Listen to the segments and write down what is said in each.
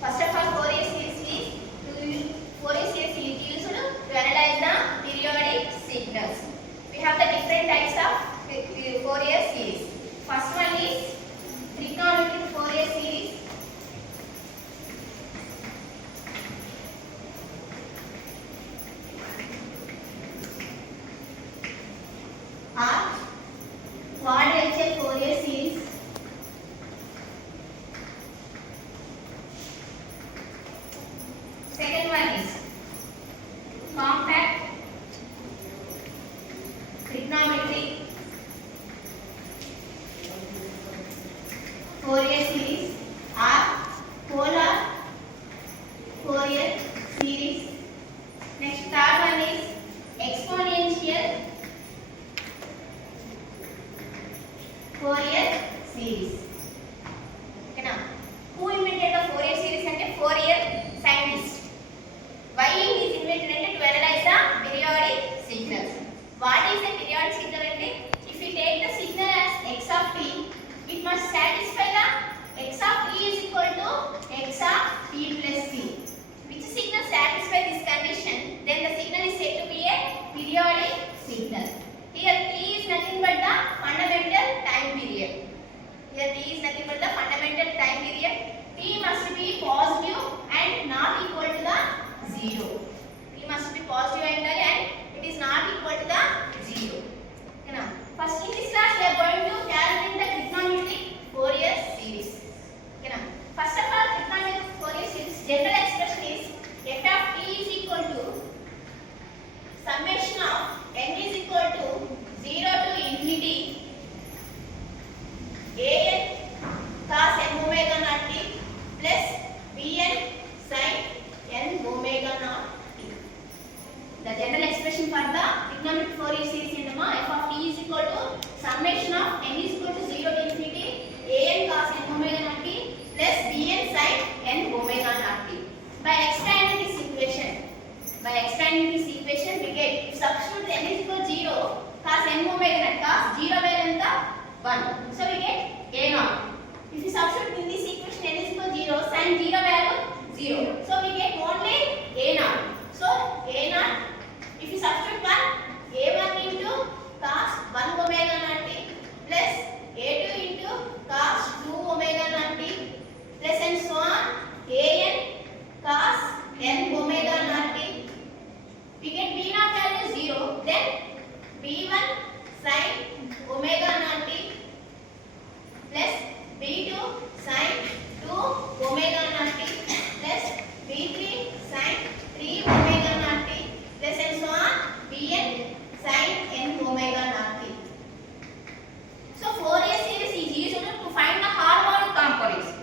First of all, Fourier series is Fourier series is used to analyze the periodic signals. We have the different types of Fourier series. First one is trigonometric Fourier series. Or quadrature Fourier series. Second one is compact trigonometric Fourier series or polar Fourier series. Next, third one is exponential Fourier series. Okay, now who invented the Fourier series? And Fourier scientist. Why it is invented? To analyze the periodic signals. What is a periodic signal? If we take the signal as x of t, it must satisfy the x of t is equal to x of t plus c. Which signal satisfy this condition? Then the signal is said to be a periodic signal. Here t is nothing but the fundamental time period. Here t is nothing but the fundamental time period. T must be positive and not equal to the 0. T must be positive and it is not equal to the 0. Okay, now, first in this class we are going to calculate the trigonometric Fourier series. Okay, now, first of all, trigonometric Fourier series general expression is f of t is equal to summation of n is equal to 0 to infinity an cos n omega naught t plus bn sin n omega naught t. The general expression for the trigonometric Fourier series is f of t is equal to summation of n is equal to 0 to infinity an cos n omega naught t plus bn sin n omega naught t. By expanding this equation, we get, if substitute n is equal to 0, cos n omega naught, cos 0 value 1. So we get a naught. If you substitute in this equation n is equal to 0, sin 0 value 0. So we get only a naught. So a naught, if you substitute 1, a1 into cos 1 omega naught t plus a2 into cos 2 omega naught t plus and so on an cos n omega naught t. We get b naught value 0. Then b1 sin omega naught t plus b2 sin 2 omega naught t plus b3 sin 3 omega naught t plus and so on bn sin n omega naught t. So Fourier series is used to find the harmonic components.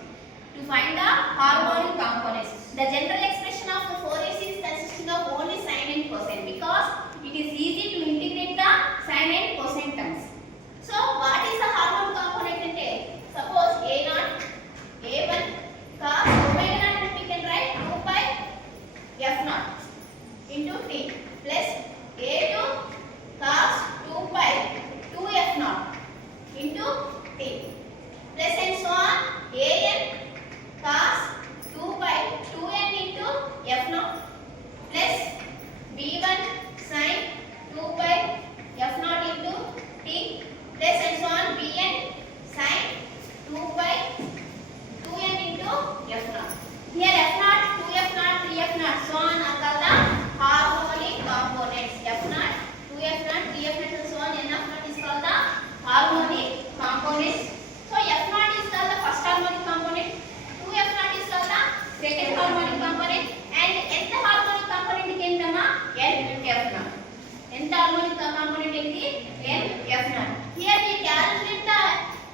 The general expression of the Fourier series consisting of only sine and cosine because it is easy to integrate the sine and cosine terms. So what is the harmonic component? Suppose a0, a1 cos omega naught, we can write 2 pi f0 into t plus a2 cos 2 pi 2f0 into t plus and so on an cos 2 pi 2n into f0 plus b1 sin 2 pi f0 into t plus and so on bn sin 2 pi 2n into f0. Here f0, 2f0, 3f0, so on are called the harmonic components. f0, 2f0, 3f0 and so on, n0 is called the harmonic components. So f0 is called the first harmonic component, 2f0 is called the second harmonic component, and nth harmonic component came the nf0. Nth harmonic component is the nf0. Here we calculate the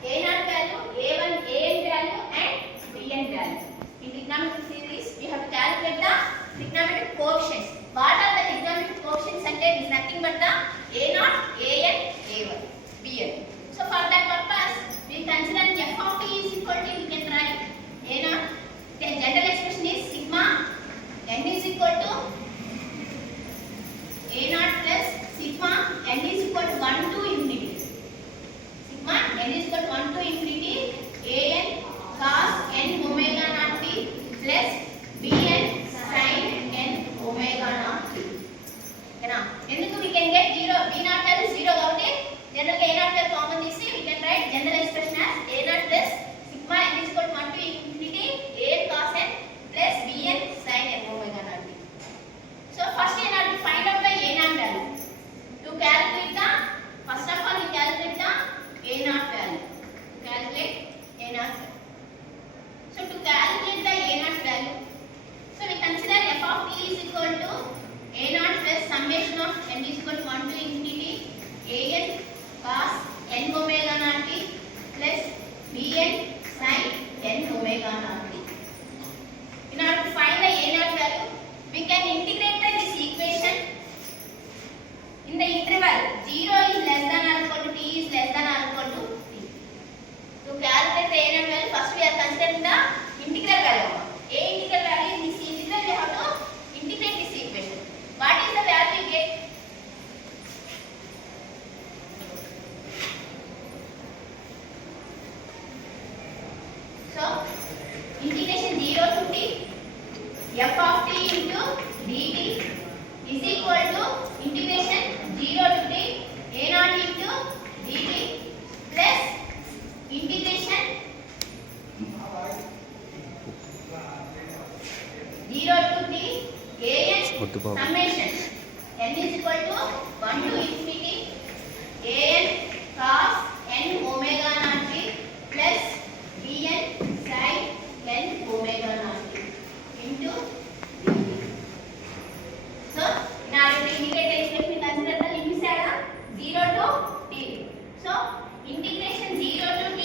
a0 value, a1, an value and bn value. In trigonometric series, we have to calculate the trigonometric coefficients. What are the trigonometric coefficients? And it is nothing but the a0, an, a1, bn. So for that purpose, we consider f of t is equal to, we can write a0. The general expression is sigma n is equal to a0 plus sigma n is equal to 1 to infinity. Sigma n is equal to 1 to infinity an cos n omega naught t plus 0 to t f of t into dt is equal to integration 0 to t a naught into dt plus integration 0 to t a n summation n is equal to 1 to infinity a n cos n omega naught t plus b n sin n omega naught t into dt. So now if we integrate the expression, consider the limits at 0 to t. So integration 0 to t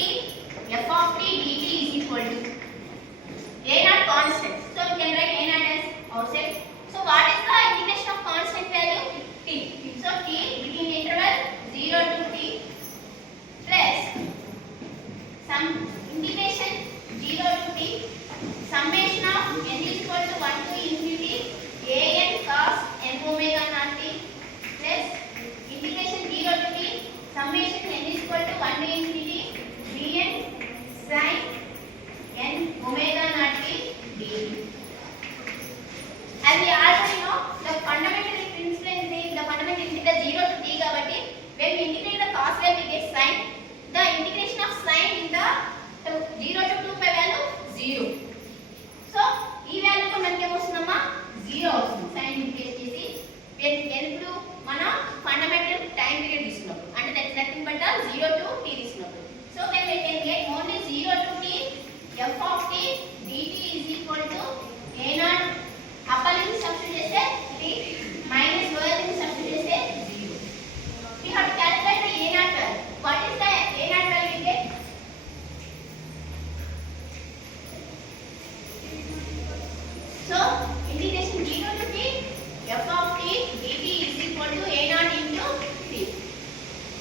f of t dt is equal to a naught constant. So we can write a naught as outside. So what is the integration of constant value? T. So t between the interval 0 to t plus some integration 0 to t summation of n is equal to 1 to infinity a n cos n omega naught t plus integration 0 to t summation n is equal to 1 to infinity b n sin n omega naught t dt. As we already know, the fundamental principle in the fundamental integral 0 to t kabatti when we integrate the cos value we get sin. The integration of sin in the 0 to 2 pi value 0. So ఈ value కు మనకి ఏమొస్తుందమ్మా 0 వస్తుంది. sin integrate చేసి ఎప్పుడు మన fundamental time period తీసుకున్నప్పుడు అంటే that is nothing but 0 to t తీసుకున్నప్పుడు. So then we can get only 0 to t f of t dt is equal to a naught upper limit substitute చేస్తే t minus lower limit substitute చేస్తే 0. We have to calculate the a naught value. What is the a naught value we get? So integration 0 to t f of t dt is equal to a naught into t.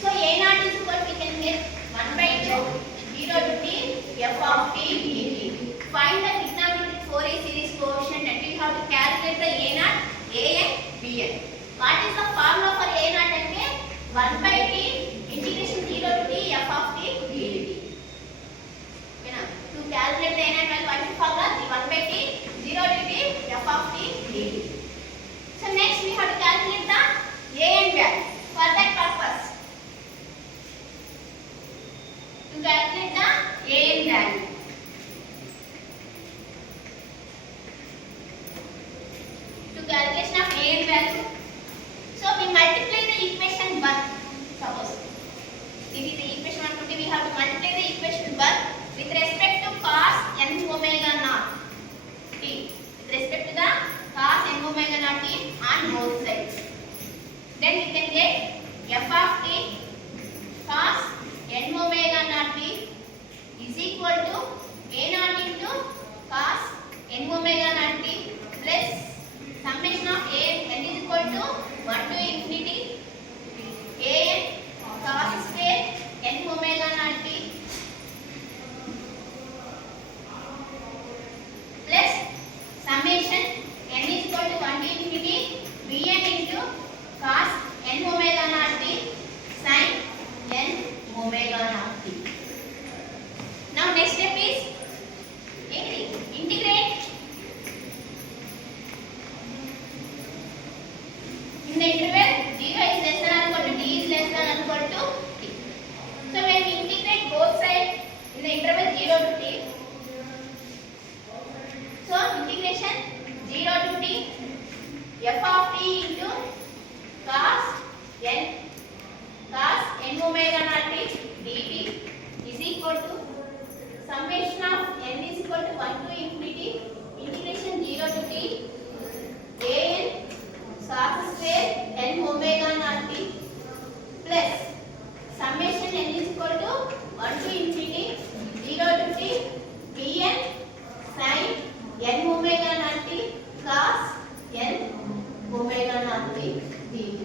So a naught is what we can get 1 by 2 0 to t f of t dt. Find the trigonometric Fourier series coefficient and we have to calculate the a naught, a n, b n. What is the formula for a naught? Ante 1 by t integration 0 to t f of t dt. Okay na? To calculate the a naught value, what is the formula? 1 by t 0 to t f of t dt. So next we have to calculate the a n value. For that purpose, to calculate the a n value, to calculation of a n value, so we multiply the equation 1. Suppose this is the equation 120, we have to multiply the equation 1 with respect to cos n omega naught t, with respect to the cos n omega naught t on both sides. Then we can get f of t cos n omega naught t is equal to a naught into cos n omega naught t plus summation of a n is equal to 1 to infinity a n cos square n omega naught t plus summation n is equal to 1 to infinity b n into cos n omega naught t sin n omega naught t. Now next step is integrate in the interval 0 is less than or equal to t is less than or equal to t. So when we integrate both sides in the interval 0 to t, so integration 0 to t f of t into cos n omega naught t dt is equal to summation of n is equal to 1 to infinity integration 0 to t a n cos square n omega naught t plus summation n is equal to 1 to infinity 0 to t b n sin n omega naught t cos n omega naught t dt.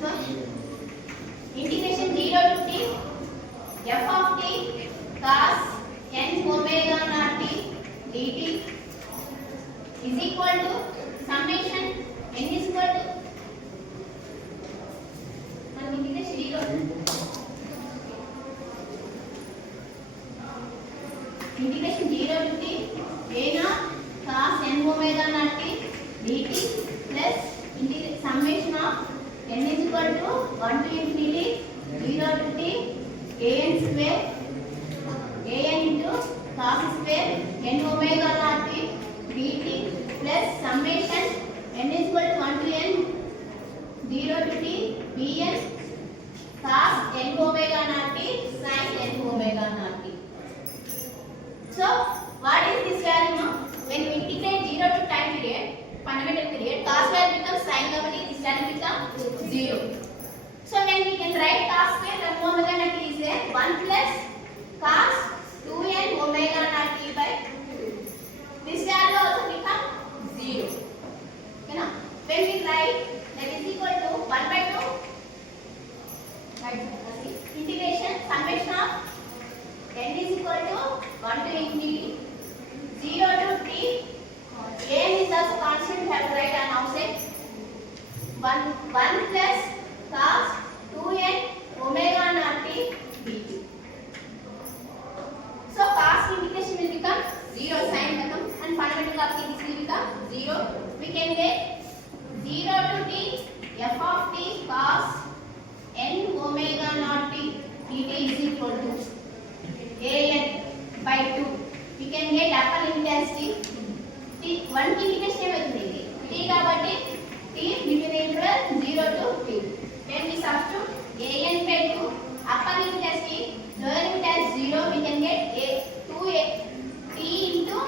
So integration 0 to t f of t cos n omega naught t dt is equal to summation n is equal to integration 0 integration 0 to t a naught cos n omega naught t dt plus summation of n is equal to 1 to infinity 0 to t an square an into cos square n omega naught t dt plus summation n is equal to 1 to n 0 to t bn cos n omega naught t sin n omega naught t. So what is this value now? When you integrate 0 to time period, fundamental period, cos value becomes sin omega, this value becomes 0. So when we can write cos square n omega naught t is 1 plus cos 2n omega naught t by 2. This value also becomes 0. Okay, now when we write that is equal to 1 by 2 integration summation of n is equal to 1 to infinity 0 to t n is also constant, we have to write on outside 1 plus cos 2n omega naught t dt. So cos integration will become 0, sin become, and fundamental of this will become 0. We can get 0 to t f of t cos n omega naught t dt is equal to an by 2. We can get upper limit as t. One integration ఏమవుతుంది t కాబట్టి t between the interval 0 to t. When we substitute an by 2 upper limit as t, lower limit as 0, we can get 2 t into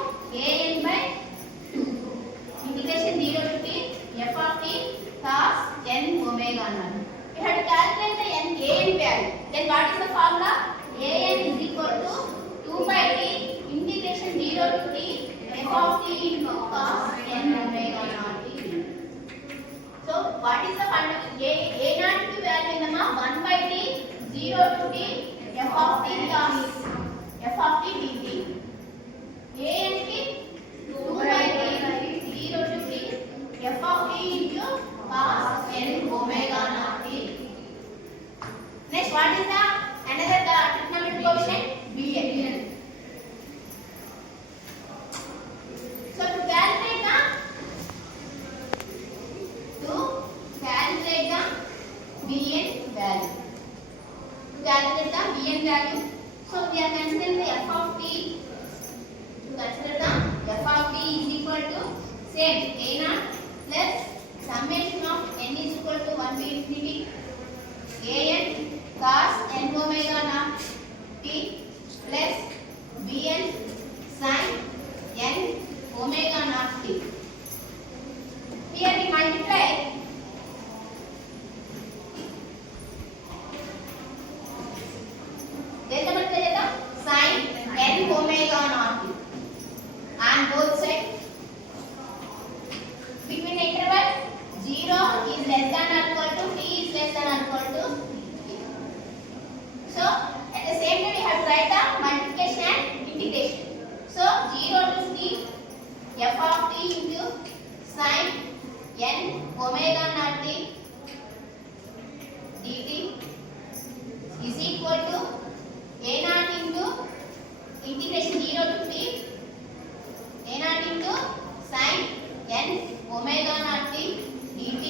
an by 2. Integration 0 to t f of t cos n omega naught. We have to calculate the an value. Then what is the formula? An is equal to 2 by t integration 0 to t f of t into cos n omega naught t. So what is the fundamental? A naught की value is 1 by t 0 to t f of t cos f of t dt. An की 2 by t 0 to t f of t into cos n omega naught t. Next, what is the another trigonometric coefficient? Bn. So to calculate the Bn value. To calculate the Bn value, so we are considering the f of t. To consider the f of t is equal to same a naught plus summation of n is equal to 1 to infinity an cos n omega naught t plus bn sin n omega naught t. Here we multiply sin n omega naught t on both sides. Between the interval 0 is less than or equal to t is less than or equal to t. So at the same time we have to write the multiplication and integration. So 0 to t f of t into sin n omega naught t dt is equal to a naught into integration 0 to t a naught into sin n omega naught t dt.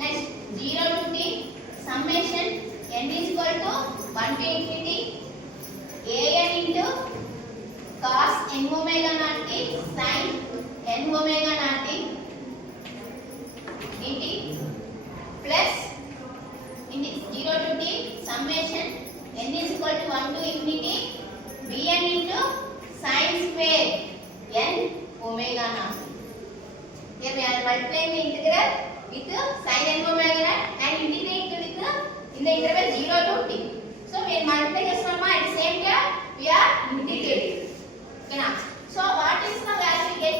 Next 0 to t summation n is equal to 1 to infinity an into cos n omega naught t sin n omega naught t dt plus in 0 to t summation n is equal to 1 to infinity bn into sin square n omega naught. Here we are multiplying the integral with sin n omega naught and integrate with in the interval 0 to t. So we are multiplying at the same time we are integrating. Okay, now so what is the value we get?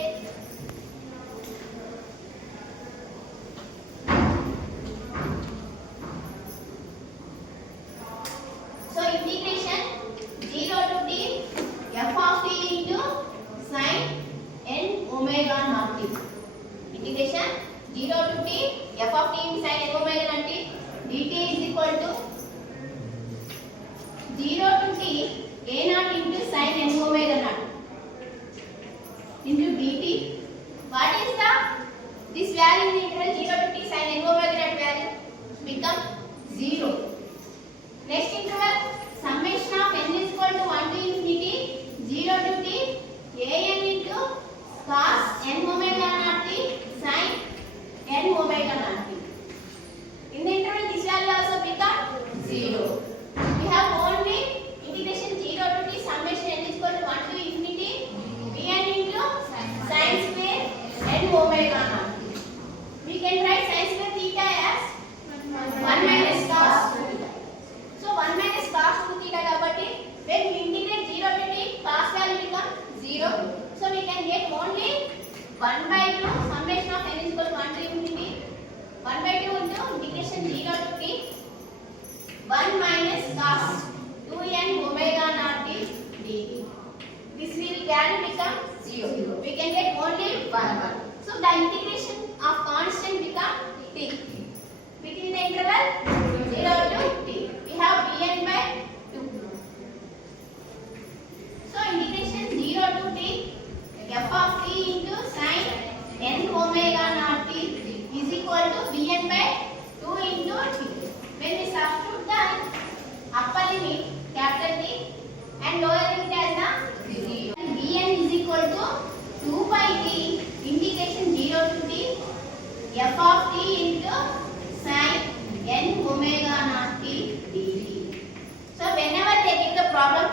So integration 0 to t f of t into sin n omega naught t. Integration 0 to t f of t into sin n omega naught t dt is equal to 0 to t sin n omega naught into dt. What is the this value in the interval 0 to t sin n omega naught value become 0. Next interval summation of n is equal to 1 to infinity 0 to t an into cos n omega naught t sin n omega naught t. In the interval this value also become 0. We have only integration 0 to t summation n is equal to 1 to infinity bn into sin square n omega naught. We can write sin square theta as 1 minus cos 2 theta. So 1 minus cos 2 theta kabatti when we integrate 0 to t cos value become 0. So we can get only 1 by 2 summation of n is equal to 1 to infinity 1 by 2 into integration 0 to t 1 minus cos 2n omega naught t dt. This will value become 0. We can get only 1. So the integration of constant become t. Within the interval 0 to t. We have bn by 2. So integration 0 to t f of t into sin n omega naught t is equal to bn by 2 into t. When we substitute the upper limit capital T and lower limit as the 0. bn is equal to 2 by t integration 0 to t f of t into sin n omega naught t dt. So whenever they give the problem,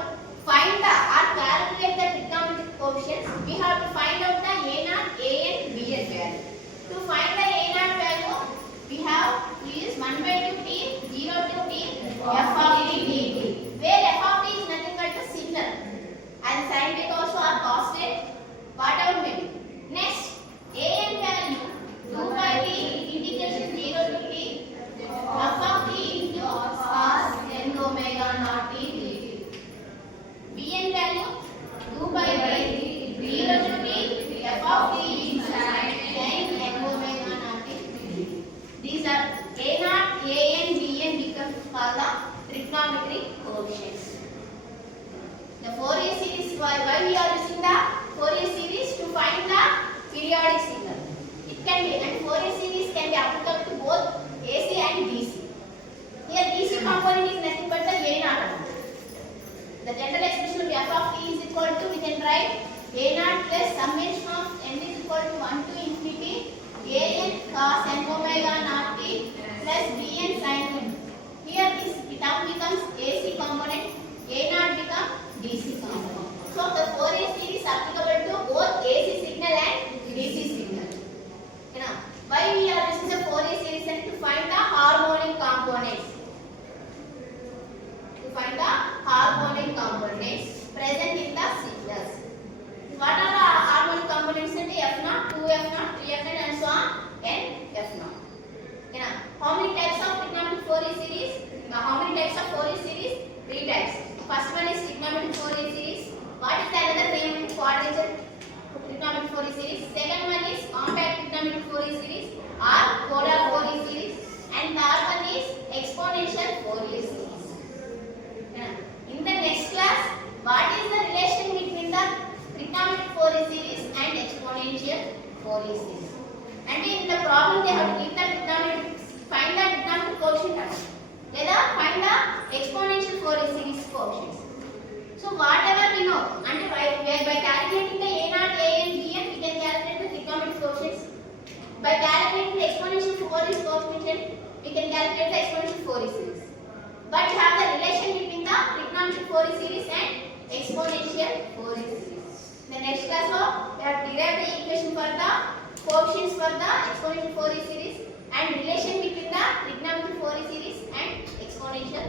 find the or calculate the trigonometric coefficients, we have to find out the a naught, an, bn value. To find the a naught value, we have to use 1 by 2 t 0 to t f of t dt, where f of t is nothing but the signal and sin rate also or cos rate whatever may be. Next an value 2 by t integration 0 to t f of t into cos n omega naught t dt. bn value 2 by t 0 to t f of t into sin n omega naught t dt. These are a naught, an, bn become called the trigonometric coefficients. The Fourier series, why we are using the Fourier series to find the periodic signal. It can be, and Fourier series can be applicable to both AC and DC. Here DC component is nothing but the a naught. The general expression of f of t is equal to, we can write a naught plus summation of n is equal to 1 to infinity an cos n omega naught t plus bn sin n. Here this term becomes AC component, a naught becomes DC component. So the Fourier series applicable to both AC signal and DC signal. Why we are using the Fourier series and to find the harmonic components. To find the harmonic components present in the signals. What are the harmonic components? F0, 2f0, 3f0 and so on, n f0. How many types of trigonometric Fourier series? How many types of Fourier series? 3 types. First one is trigonometric Fourier series. What is the another name? Quadrature trigonometric Fourier series. Second one is compact trigonometric Fourier series or polar Fourier series. And third one is exponential Fourier series. In the next class, what is the relation between the trigonometric Fourier series and exponential Fourier series? And in the problem they have to give the trigonometric, find the trigonometric coefficient. లేదా find the exponential Fourier series coefficients. So whatever we know, and by calculating the a naught, an, bn, we can calculate the trigonometric coefficients. By calculating the exponential Fourier coefficient, we can calculate the exponential Fourier series. But we have the relation between the trigonometric Fourier series and exponential Fourier series. The next class, we have derived the equation for the coefficients for the exponential Fourier series and relation between the trigonometric Fourier series and exponential